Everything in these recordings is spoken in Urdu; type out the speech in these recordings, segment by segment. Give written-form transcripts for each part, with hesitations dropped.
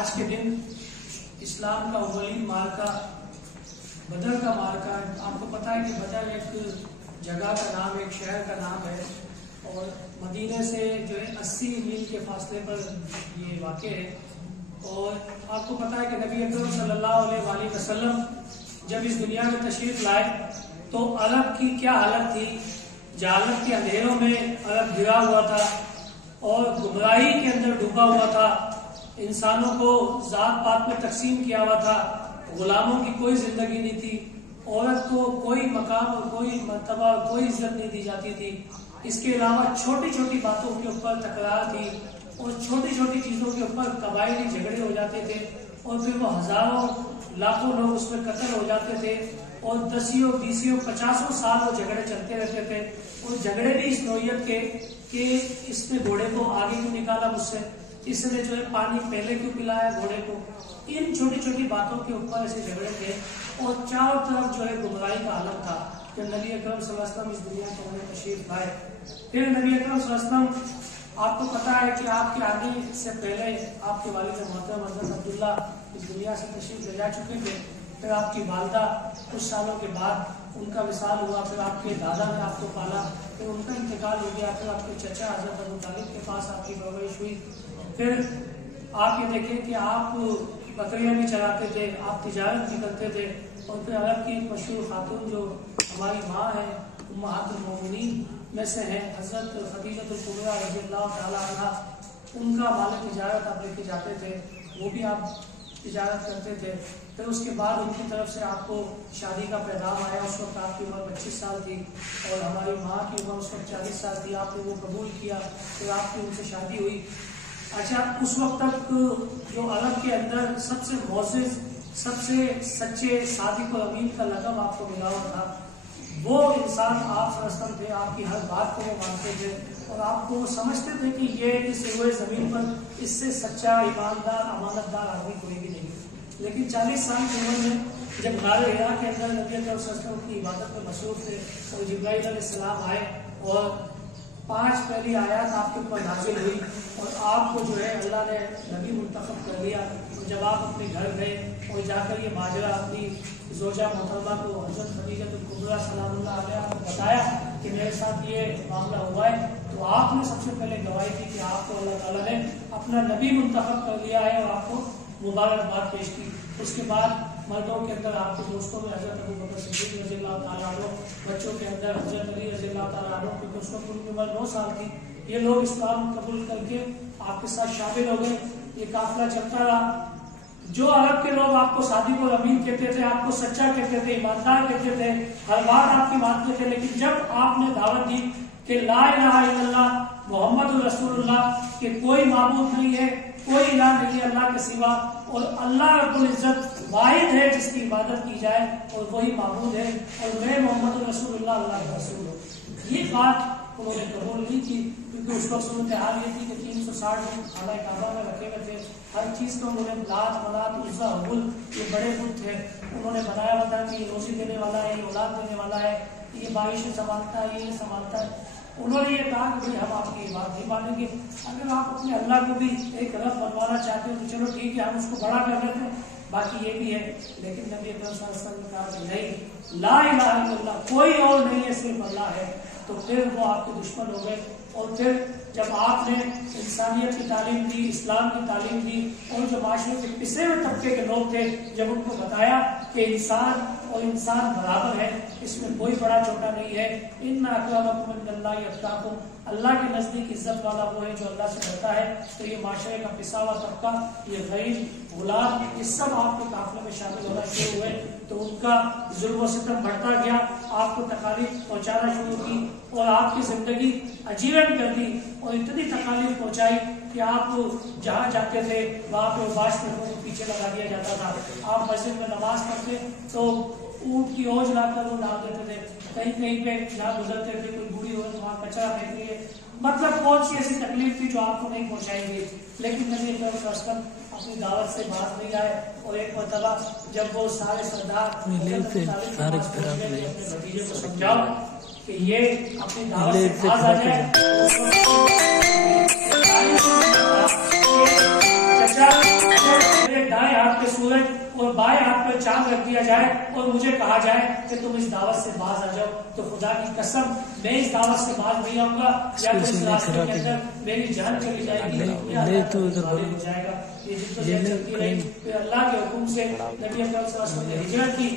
آج کے دن اسلام کا اولین مارکہ بدر کا مارکہ ہے۔ آپ کو پتہ ہے کہ بدر ایک جگہ کا نام، ایک شہر کا نام ہے، اور مدینے سے جو ہے 80 میل کے فاصلے پر یہ واقع ہے۔ اور آپ کو پتہ ہے کہ نبی اکرم صلی اللہ علیہ وآلہ وسلم جب اس دنیا میں تشریف لائے تو عرب کی کیا حالت تھی؟ جہالت کے اندھیروں میں عرب گرا ہوا تھا اور گمراہی کے اندر ڈوبا ہوا تھا، انسانوں کو ذات پات میں تقسیم کیا ہوا تھا، غلاموں کی کوئی زندگی نہیں تھی، عورت کو کوئی مقام اور کوئی مرتبہ اور کوئی عزت نہیں دی جاتی تھی۔ اس کے علاوہ چھوٹی چھوٹی باتوں کے اوپر تکرار تھی اور چھوٹی چھوٹی چیزوں کے اوپر قبائلی جھگڑے ہو جاتے تھے، اور پھر وہ ہزاروں لاکھوں لوگ اس میں قتل ہو جاتے تھے، اور 10 20 50 سال وہ جھگڑے چلتے رہتے تھے۔ اور جھگڑے بھی اس نوعیت کے کہ اس نے گھوڑے کو آگے کیوں نکالا مجھ سے، اس نے جو ہے پانی پہلے کیوں پلایا گھوڑے کو، ان چھوٹی چھوٹی باتوں کے اوپر ایسے جھگڑے تھے، اور چاروں طرف جو ہے گمراہی کا عالم تھا۔ کہ نبی اکرم صلی اللہ علیہ وسلم اس دنیا کو انہیں تشریف لائے، پھر نبی اکرم صلی اللہ علیہ وسلم، آپ کو پتا ہے کہ آپ کے آنے سے پہلے آپ کے والد محترم حضرت عبداللہ اس دنیا سے تشریف لے جا چکے تھے، پھر آپ کی والدہ کچھ سالوں کے بعد ان کا وصال ہوا، پھر آپ کے دادا نے آپ کو پالا، پھر ان کا انتقال ہو گیا، پھر آپ کے چچا حضرت ابو طالب کے پاس آپ کی پرورش ہوئی۔ پھر آپ یہ دیکھیں کہ آپ بکریاں بھی چراتے تھے، آپ تجارت بھی کرتے تھے، اور پھر عرب کی مشہور خاتون جو ہماری ماں ہے امہات المومنین میں سے ہیں حضرت خدیجہ الکبریٰ رضی اللہ تعالیٰ عنہ، ان کا مال تجارت آپ لے کے جاتے تھے، وہ بھی آپ تجارت کرتے تھے۔ پھر اس کے بعد ان کی طرف سے آپ کو شادی کا پیغام آیا، اس وقت آپ کی عمر 25 سال تھی، اور ہماری ماں کی عمر اس وقت 40 سال تھی، آپ نے وہ قبول کیا، پھر آپ کی ان سے شادی ہوئی۔ اچھا، اس وقت تک جو عرب کے اندر سب سے معزز، سب سے سچے، صادق و امین کا لقب آپ کو ملا ہوا تھا، وہ انسان آپ صلی اللہ علیہ وسلم تھے، آپ کی ہر بات کو وہ مانتے تھے، اور آپ کو سمجھتے تھے کہ یہ اس روئے زمین پر اس سے سچا، ایماندار، امانت دار آدمی کوئی بھی نہیں۔ لیکن 40 سال کی عمر میں جب غار حرا کے اندر نبی اکرم صلی اللہ علیہ وسلم کی عبادت میں مصروف تھے، اور جبرائیل علیہ السلام آئے اور 5 پہلی آیات آپ کے اوپر نازل ہوئی، اور آپ کو جو ہے اللہ نے نبی منتخب کر لیا۔ جب آپ اپنے گھر گئے اور جا کر یہ ماجرا اپنی زوجہ محترمہ کو حضرت خدیجہ الکبریٰ سلام اللہ علیہا کو بتایا کہ میرے ساتھ یہ معاملہ ہوا ہے، تو آپ نے سب سے پہلے گواہی دی کہ آپ کو اللہ تعالیٰ نے اپنا نبی منتخب کر لیا ہے، اور آپ کو مبارکباد پیش کی۔ اس کے بعد مردوں کے اندر آپ کے دوستوں میں حضرت ابو بکر صدیق رضی اللہ تعالیٰ عنہ، بچوں کے اندر حضرت علی رضی اللہ تعالیٰ عنہ، کیونکہ اس وقت ان کی عمر 9 سال تھی، یہ لوگ اسلام قبول کر کے آپ کے ساتھ شامل ہو گئے۔ یہ قافلہ چلتا رہا، جو عرب کے لوگ آپ کو صادق اور امین کہتے تھے، آپ کو سچا کہتے تھے، ایماندار کہتے تھے، ہر بات آپ کی مانتے تھے، لیکن جب آپ نے دعوت دی کہ لا الہ الا اللہ محمد رسول اللہ، کہ کوئی معبود نہیں ہے، کوئی الہ نہیں ہے اللہ کے سوا، اور اللہ رب العزت واحد ہے جس کی عبادت کی جائے، اور وہی معبود ہے، اور میں محمد رسول اللہ اللہ کا رسول ہوں، یہ بات انہوں نے قبول نہیں کی، کیونکہ اس وقت صورتحال یہ تھی کہ 360 دن خانہ کعبہ میں رکھے ہوئے تھے، ہر چیز کو انہوں نے لات منات عزا حبل، یہ بڑے بت تھے، انہوں نے بنایا ہوا تھا کہ یہ روزی دینے والا ہے، یہ اولاد دینے والا ہے، یہ بارشیں سنبھالتا ہے، یہ سنبھالتا ہے۔ انہوں نے یہ کہا کہ ہم آپ کی بات نہیں مانیں گے، اگر آپ اپنے اللہ کو بھی ایک رب بنوانا چاہتے ہو تو چلو ٹھیک ہے، ہم اس کو بڑا کر لیتے ہیں، باقی یہ بھی ہے۔ لیکن نبی اکرم صلی اللہ علیہ وسلم نے کہا کہ نہیں، لا الہ الا اللہ، کوئی اور نہیں ہے، صرف اللہ ہے۔ تو پھر وہ آپ کے دشمن ہو گئے، اور پھر جب آپ نے انسانیت کی تعلیم دی، اسلام کی تعلیم دی، اور جو معاشرے کے پسے ہوئے طبقے کے لوگ تھے جب ان کو بتایا کہ انسان اور انسان برابر ہے، اس میں کوئی بڑا چھوٹا نہیں ہے، ان اکرمکم عند اللہ اتقاکم، اللہ کے نزدیک عزت والا وہ ہے جو اللہ سے ڈرتا ہے، تو یہ معاشرے کا پسا ہوا طبقہ، یہ غریب، غلام، یہ سب آپ کے قافلے میں شامل ہونا شروع ہوئے، تو ان کا ظلم و ستم بڑھتا گیا، آپ کو تکالیف پہنچانا شروع کی، اور آپ کی زندگی اجیرن کر دی، اور اتنی تکالیف پہنچائی کہ آپ جہاں جاتے تھے وہاں پہ باش میں کو پیچھے لگا دیا جاتا تھا، آپ مسجد میں نماز پڑھتے تو اونٹ کی اوج لا کر وہ ڈال دیتے تھے، کہیں پہ جہاں گزرتے تھے کوئی بوڑھی ہو تو وہاں کچرا پھینک رہی ہے، مطلب کون سی ایسی تکلیف تھی جو آپ کو نہیں پہنچائیں گے۔ لیکن نبی اکرم صلی اللہ علیہ وسلم اپنی دعوت سے باز نہیں آئے، اور ایک مرتبہ جب وہ سارے سردار بھتیجے کو سمجھاؤ کہ یہ اپنی دعوت سے باز آ جائے، چچا پر چاند رکھ دیا جائے اور مجھے کہا جائے کہ تم اس دعوت سے باز آ جاؤ، تو خدا کی قسم میں اس دعوت سے باز نہیں آؤں گا، یا تو اس راستے کے اندر میری جان چلی جائے گی یا ہو جائے گا۔ یہ جدوجہد چلتی رہی، پھر اللہ کے حکم سے نبی اکرم صلی اللہ علیہ وسلم نے ہجرت کی،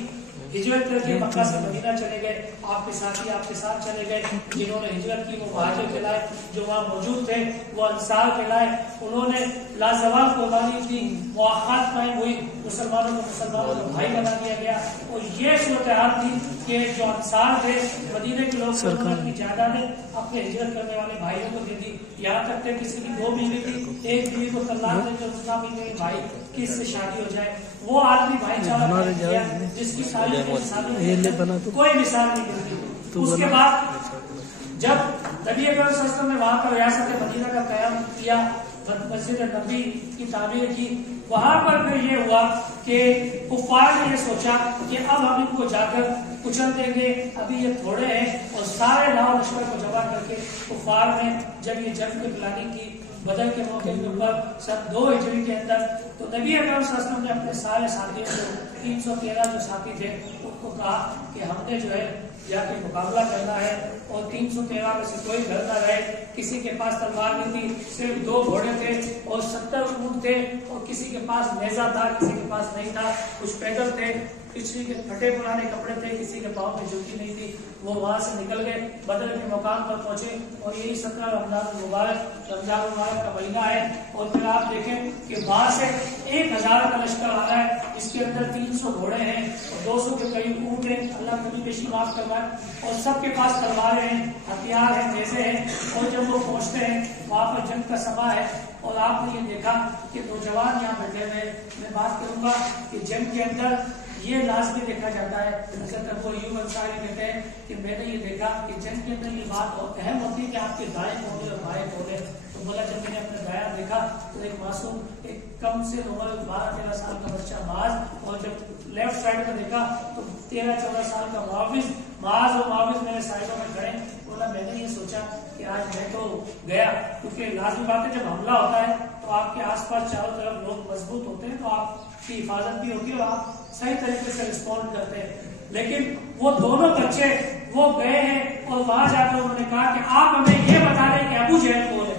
ہجرت کر کے مکہ سے مدینہ چلے گئے، آپ کے ساتھی آپ کے ساتھ چلے گئے، جنہوں نے ہجرت کی وہ مہاجر کہلائے، جو وہاں موجود تھے وہ انصار کہلائے، انہوں نے لازوال قربانی دی، مواخات قائم ہوئی، مسلمانوں کو بھائی بنا دیا گیا، اور یہ صورتحال تھی کہ جو انصار تھے مدینے کے لوگ اپنی جائیدادیں اپنے ہجرت کرنے والے بھائیوں کو دے دی، یہاں تک کہ کسی کی 2 بیوی تھی، ایک بیوی کو طلاق دے جو دوسرا بیوی بھائی کس سے شادی ہو جائے، وہ آدمی بھائی چارہ جس کی ساری کوئی مثال نہیں ملتی۔ اس کے بعد جب نبی اکرم صلی اللہ علیہ وسلم نے وہاں پر ریاست مدینہ کا قیام کیا، مسجد نبی کی تعمیر کی، وہاں پر پھر یہ ہوا کہ کفار نے یہ سوچا کہ اب ہم ان کو جا کر کچل دیں گے، ابھی یہ تھوڑے ہیں، اور سارے لاؤ لشکر کو جمع کر کے کفار نے جب یہ جنگ کی پلاننگ کی بدر کے موقع کے اوپر سن 2 ہجری کے اندر، تو نبی اکرم صلی اللہ علیہ وسلم نے اپنے سارے ساتھیوں کو 313 جو ساتھی تھے ان کو کہا کہ ہم نے جو ہے جا کے مقابلہ کرنا ہے، اور 313 میں سے کوئی گھر نہ رہے، کسی کے پاس تلوار نہیں تھی، صرف 2 گھوڑے تھے اور 70 اونٹ تھے، اور کسی کے پاس نیزہ تھا کسی کے پاس نہیں تھا، کچھ پیدل تھے، کسی کے پھٹے پرانے کپڑے تھے، کسی کے پاؤں میں جوتی نہیں تھی، وہ وہاں سے نکل گئے، بدر کے مقام پر پہنچے، اور یہی 17 رمضان مبارک کا مہینہ ہے، اور پھر آپ دیکھیں کہ وہاں سے 1000 کا لشکر آ رہا ہے، اس کے اندر 300 گھوڑے ہیں اور 200 کے قریب اونٹ ہیں، اللہ کبھی بیشی معاف کروائے، اور سب کے پاس تلواریں ہیں، ہتھیار ہیں، نیزے ہیں، اور جب وہ پہنچتے ہیں وہاں پر جنگ کا سما ہے، اور آپ نے یہ دیکھا کہ نوجوان یہاں بیٹھے ہوئے، میں بات کروں گا کہ جنگ کے اندر یہ لازمی دیکھا جاتا ہے، حضرت ابو ایوب انصاری کہتے ہیں کہ میں نے یہ دیکھا کہ جنگ کے اندر یہ بات اہم ہوتی ہے کہ آپ کے دائیں کون ہے اور بائیں کون ہے، تو بولا جب میں نے اپنا دایاں دیکھا تو ایک معصوم ایک کم سے عمر 12-13 سال کا بچہ معاذ، اور جب لیفٹ سائڈ میں دیکھا تو 13-14 سال کا معاذ اور معاوض میرے سائڈوں میں کھڑے، بولا میں نے یہ سوچا کہ آج میں تو گیا، کیونکہ لازمی بات ہے جب حملہ ہوتا ہے تو آپ کے آس پاس چاروں طرف لوگ مضبوط ہوتے ہیں، تو آپ کی حفاظت بھی ہوتی ہے اور آپ صحیح طریقے سے رسپونڈ کرتے ہیں، لیکن وہ دونوں بچے وہ گئے ہیں اور وہاں جا کر انہوں نے کہا کہ آپ ہمیں یہ بتا دیں کہ ابو جہل کون ہے،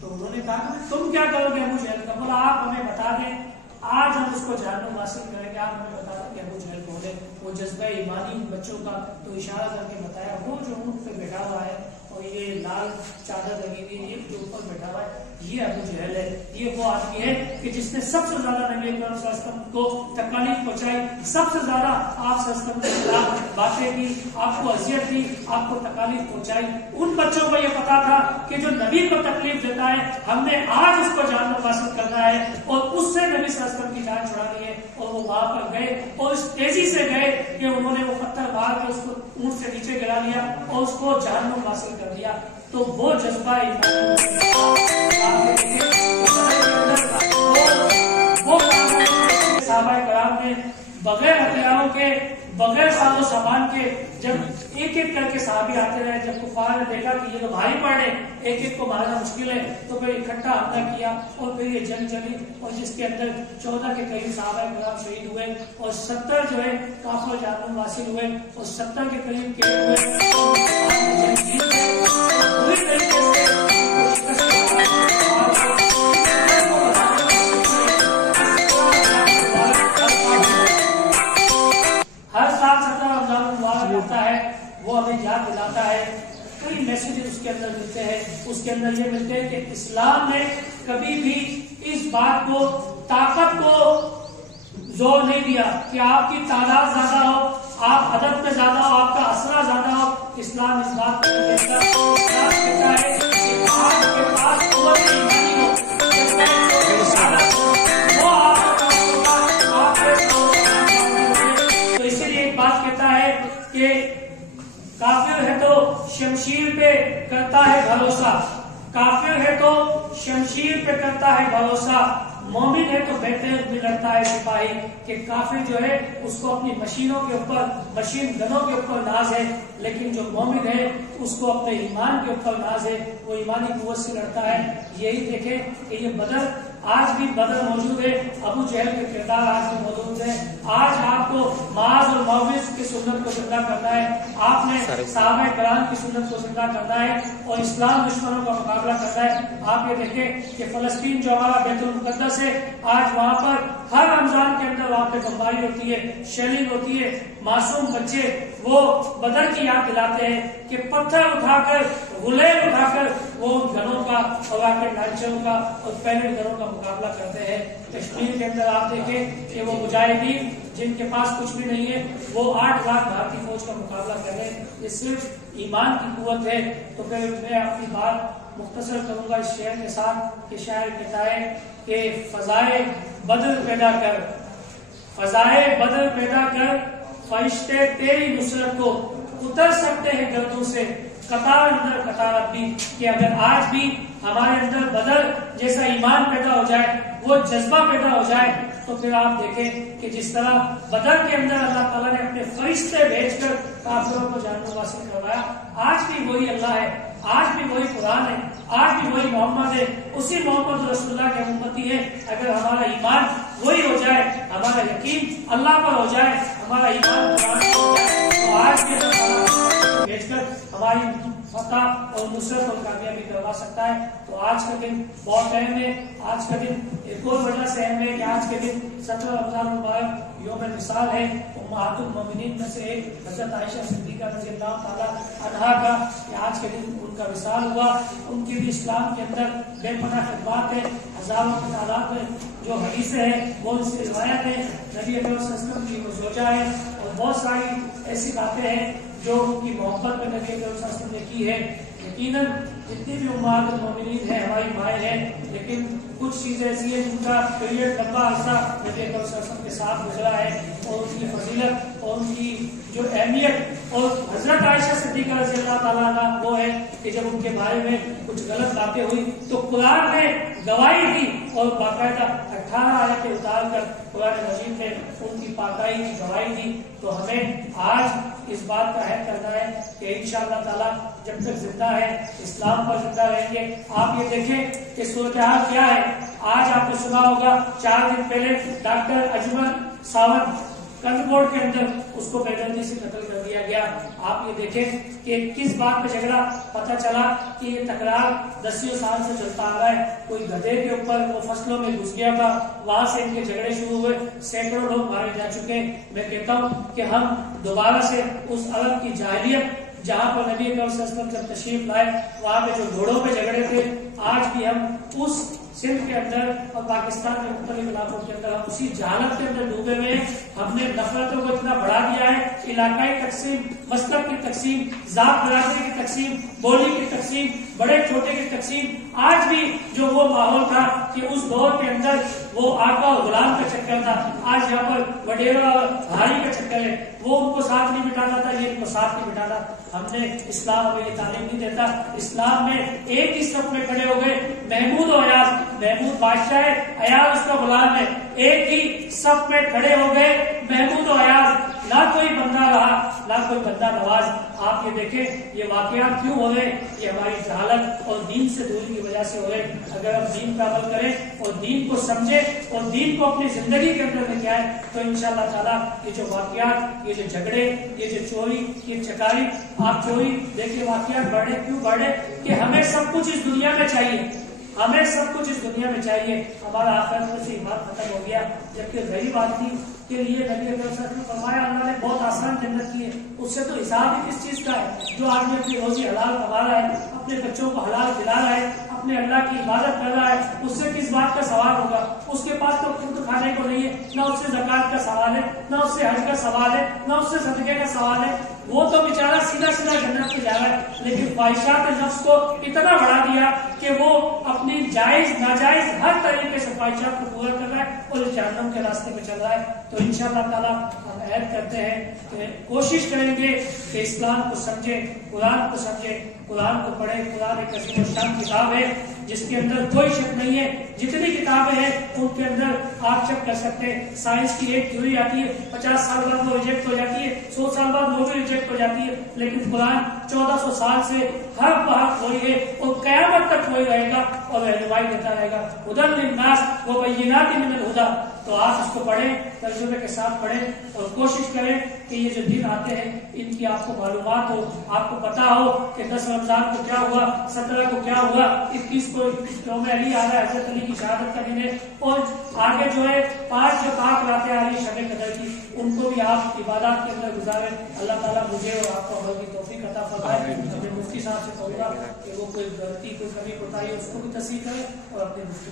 تو انہوں نے کہا کہ تم کیا کرو گے ابو جہل کا، بولا آپ ہمیں بتا دیں، آج ہم اس کو جہنم حاصل کریں گے، آپ ہمیں بتا دیں کہ ابو جہل کون ہے۔ وہ جذبہ ایمانی بچوں کا تو اشارہ کر کے بتایا، وہ جو اونٹ پہ بیٹھا ہوا ہے اور یہ لال چادر لگی ہوئی ہے، یہ جو اوپر بیٹھا ہوا ہے یہ ابو جہل ہے، یہ وہ آدمی ہے کہ جس نے سب سے زیادہ نبی اکرم صلی اللہ علیہ وسلم کو تکلیف پہنچائی، سب سے زیادہ آپ صلی اللہ علیہ وسلم کے خلاف باتیں کی، آپ کو اذیت دی، آپ کو تکلیف پہنچائی۔ ان بچوں کو یہ پتا تھا کہ جو نبی کو تکلیف دیتا ہے ہم نے آج اس کو جہنم حاصل کرنا ہے، اور اس سے نبی صلی اللہ علیہ وسلم کی جان چھڑانی ہے، اور وہ وہاں پر گئے اور اس تیزی سے گئے کہ انہوں نے وہ پتھر مار کے اس کو اونٹ سے نیچے گرا لیا اور اس کو جہنم حاصل کر دیا۔ تو وہ جذبہ صحابہ کرام نے بغیر ہتھیاروں کے بغیر ساز و سامان کے جب ایک ایک کر کے صحابی آتے رہے، جب کفار نے دیکھا کہ یہ تو بھائی پڑے ایک ایک کو مارنا مشکل ہے، تو پھر اکٹھا حملہ کیا اور پھر یہ جنگ چلی، اور جس کے اندر 14 کے قریب صحابہ کرام شہید ہوئے اور 70 جو ہے کافر جہنم حاصل ہوئے اور 70 کے قریب قید ہوئے۔ ہر سال 17 رمضان مبارک آتا ہے، وہ ہمیں یاد دلاتا ہے، کئی میسیجز اس کے اندر ملتے ہیں، اس کے اندر یہ ملتے ہیں کہ اسلام نے کبھی بھی اس بات کو طاقت کو زور نہیں دیا کہ آپ کی تعداد زیادہ ہو، آپ عدد میں زیادہ ہو، آپ کا اسرہ زیادہ ہو، اسلام اس بات کو نہیں کہتا، اسلام کہتا ہے کہ آپ کے پاس قوت ایمانی ہو، وہ آپ تو اسی لیے ایک بات کہتا ہے کہ کافر ہے تو شمشیر پہ کرتا ہے بھروسہ، کافر ہے تو شمشیر پہ کرتا ہے بھروسہ، مومن ہے تو بہتر بھی لڑتا ہے سپاہی، کہ کافر جو ہے اس کو اپنی مشینوں کے اوپر مشین گنوں کے اوپر ناز ہے، لیکن جو مومن ہے اس کو اپنے ایمان کے اوپر ناز ہے، وہ ایمانی قوت سے لڑتا ہے۔ یہی دیکھیں کہ یہ بدر آج بھی بدر موجود ہے، ابو جہل کے کردار آج بھی موجود ہے. آج آپ کو معاذ اور معوذ کی سنت کو زندہ کرنا ہے، آپ نے صحابہ کرام کی سنت کو زندہ کرنا ہے اور اسلام دشمنوں کا مقابلہ کرنا ہے. آپ یہ دیکھیں کہ فلسطین جو ہمارا بیت المقدس ہے، آج وہاں پر ہر رمضان کے اندر وہاں پہ بمباری ہوتی ہے، شیلنگ ہوتی ہے. معصوم بچے وہ بدر کی یاد دلاتے ہیں کہ پتھر اٹھا کر، غلیل اٹھا کر وہ ان گھروں کا اور وہاں کے ڈھانچوں کا اور پہلے گھروں کا مقابلہ کرتے ہیں. کشمیر کے اندر آپ دیکھیں کہ وہ مجاہدین جن کے پاس کچھ بھی نہیں ہے وہ 8 لاکھ بھارتی فوج کا مقابلہ کر رہے ہیں. یہ صرف ایمان کی قوت ہے. تو پھر میں اپنی بات مختصر کروں گا اس شعر کے ساتھ کہ شاعر کہتا ہے کہ فضائے بدر پیدا کر، فضائے بدر پیدا کر، فرشتے تیری نصرت کو اتر سکتے ہیں گردوں سے قطار اندر قطار. اب بھی کہ اگر آج بھی ہمارے اندر بدر جیسا ایمان پیدا ہو جائے، وہ جذبہ پیدا ہو جائے، تو پھر آپ دیکھیں کہ جس طرح بدر کے اندر اللہ تعالیٰ نے اپنے فرشتے بھیج کر کافروں کو جہنم واصل کروایا، آج بھی وہی اللہ ہے، آج بھی وہی قرآن ہے، آج بھی وہی محمد ہے، اسی محمد رسول اللہ کے امتی ہے. اگر ہمارا ایمان وہی ہو جائے، ہمارا یقین اللہ پر ہو جائے، ہمارا ایمان قرآن پر ہو جائے، تو آج کے اندر بھیج کر ہماری فتح اور نصرت اور کامیابی کروا سکتا ہے. تو آج کا دن بہت اہم ہے. آج کا دن ایک اور وجہ سے اہم ہے کہ آج کے دن 17 رمضان المبارک یوم مثال ہے. امہات المومنین میں سے ایک حضرت عائشہ صدیقہ رضی اللہ تعالیٰ عنہا کا کہ آج کے دن ان کا وصال ہوا. ان کی بھی اسلام کے اندر بے پناہ خدمات ہیں، ہزاروں کی تعداد میں جو حدیثیں ہیں وہ ان سے روایت ہیں. نبی اکرم صلی اللہ علیہ وسلم کی وہ زوجہ ہے اور بہت ساری ایسی باتیں ہیں جو ان کی محبت میں نبی اکرم صلی اللہ علیہ وسلم نے کی ہے. یقیناً جتنی بھی امہات المومنین ہیں ہماری مائیں ہیں، لیکن کچھ چیزیں ایسی ہیں جن کا پیریڈ لمبا عرصہ نبی اکرم صلی اللہ علیہ وسلم کے ساتھ گزرا ہے اور ان کی فضیلت اور ان کی جو اہمیت. اور حضرت عائشہ صدیقہ رضی اللہ تعالیٰ عنہ وہ ہے کہ جب ان کے بارے میں کچھ غلط باتیں ہوئی تو قرآن نے گواہی دی اور باقاعدہ 18 آیتیں اتار کر قرآن مجید نے ان کی پاکائی کی گواہی دی. تو ہمیں آج اس بات کا عہد کرنا ہے کہ انشاءاللہ تعالیٰ جب تک زندہ ہے اسلام پر زندہ رہیں گے. آپ یہ دیکھیں کہ صورتحال کیا ہے. آج آپ نے سنا ہوگا 4 دن پہلے ڈاکٹر اجمل ساونت کنٹکوٹ کے اندر اس کو بے دردی سے قتل کر دیا گیا. آپ یہ دیکھیں کہ کس بات پہ جھگڑا پتہ چلا کہ یہ تکرار 10 سال سے چلتا آ رہا ہے. کوئی گدھے کے اوپر وہ فصلوں میں گھس گیا تھا، وہاں سے ان کے جھگڑے شروع ہوئے، سینکڑوں لوگ مارے جا چکے ہیں. میں کہتا ہوں کہ ہم دوبارہ سے اس عرب کی جاہلیت جہاں پر نبی اکرم صلی اللہ علیہ وسلم جب تشریف لائے وہاں پہ جو گھوڑوں پہ جھگڑے تھے، آج بھی ہم اس سندھ کے اندر اور پاکستان کے مختلف علاقوں کے اندر ہم اسی جہالت کے اندر ڈوبے ہوئے ہیں. ہم نے نفرتوں کو اتنا بڑھا دیا ہے، علاقائی تقسیم، مسلک کی تقسیم، ذات برادری کی تقسیم، بولی کی تقسیم، بڑے چھوٹے کی تقسیم. آج بھی جو وہ ماحول تھا کہ اس دور کے اندر وہ آقا اور غلام کا چکر تھا، آج یہاں پر وڈیرا اور بھائی کا چکر ہے. وہ ان کو ساتھ نہیں بٹھانا تھا، یہ ان کو ساتھ نہیں بٹھانا. ہم نے اسلام ہمیں یہ تعلیم نہیں دیتا. اسلام میں ایک ہی صف میں کھڑے ہو گئے محمود و ایاز. محمود بادشاہ ہے، ایاز اس کا غلام ہے. ایک ہی صف میں کھڑے ہو گئے محمود و ایاز. نہ کوئی بندہ رہا نہ کوئی بندہ نواز. آپ یہ دیکھیں یہ واقعات کیوں ہو رہے ہیں؟ یہ ہماری جہالت اور دین سے دوری کی وجہ سے ہو رہے ہیں. اگر ہم دین کا عمل کریں اور دین کو سمجھیں اور دین کو اپنی زندگی کے اندر لے کے آئیں تو انشاءاللہ تعالیٰ یہ جو واقعات، یہ جو جھگڑے، یہ جو چوری، یہ چکاری، آپ چوری دیکھیے واقعات بڑھے کیوں بڑھے کہ ہمیں سب کچھ اس دنیا میں چاہیے، ہمیں سب کچھ اس دنیا میں چاہیے. ہمارا آخرت سے ایمان ختم ہو گیا. جبکہ غریب آدمی کے لیے نبی اکرم صلی اللہ علیہ وسلم نے فرمایا اللہ نے بہت آسان جنت کی ہے. اس سے تو حساب ہی کس چیز کا ہے؟ جو آدمی اپنی روزی حلال کما رہا ہے، اپنے بچوں کو حلال کھلا رہا ہے، اپنے اللہ کی عبادت کر رہا ہے، اس سے کس بات کا سوال ہوگا؟ اس کے پاس تو خود کھانے کو نہیں ہے، نہ اس سے زکات کا سوال ہے، نہ اس سے حج کا سوال ہے، نہ اس سے صدقے کا سوال ہے. وہ تو بیچارہ سیدھا سیدھا جنت میں جا رہا ہے. لیکن خواہشات نفس کو اتنا بڑھا دیا کہ وہ اپنی جائز ناجائز ہر طریقے سے خواہشات کو پورا کر رہا ہے اور جہنم کے راستے میں چل رہا ہے. تو انشاءاللہ تعالیٰ ہم عہد کرتے ہیں کہ کوشش کریں گے کہ اسلام کو سمجھیں، قرآن کو سمجھیں، قرآن کو پڑھیں. قرآن ایک عظیم الشان کتاب ہے جس کے اندر کوئی شک نہیں ہے. جتنی کتابیں ہیں ان کے اندر آپ چیک کر سکتے ہیں. سائنس کی ایک تھیوری آتی ہے، 50 سال بعد وہ ریجیکٹ ہو جاتی ہے، 100 سال بعد وہ بھی ریجیکٹ ہو جاتی ہے. لیکن قرآن 1400 سال سے ہر وقت وہی ہے اور قیامت تک وہی رہے گا اور رہنمائی دیتا رہے گا. ہدی للناس وبینات من الہدی. تو آپ اس کو پڑھیں, ترجمے کے ساتھ پڑھیں اور کوشش کریں کہ یہ جو دن آتے ہیں ان کی آپ کو معلومات ہو, آپ کو پتا ہو کہ 10 رمضان کو کیا ہوا, 17 کو کیا ہوا, 21 کو یوم علی آ رہا ہے, حضرت علی کی شہادت کا دن ہے, اور آگے جو ہے 5 جو پاک راتیں آ رہی شب قدر کی, ان کو بھی آپ عبادات کے اندر گزاریں. اللہ تعالیٰ مجھے اور آپ کو عمل کی توفیق عطا فرمائے. اپنے مفتی صاحب سے کہوں گا کہ وہ کوئی غلطی کوئی کمی کوتاہی اس کو بھی تصحیح کرے اور اپنے مفتی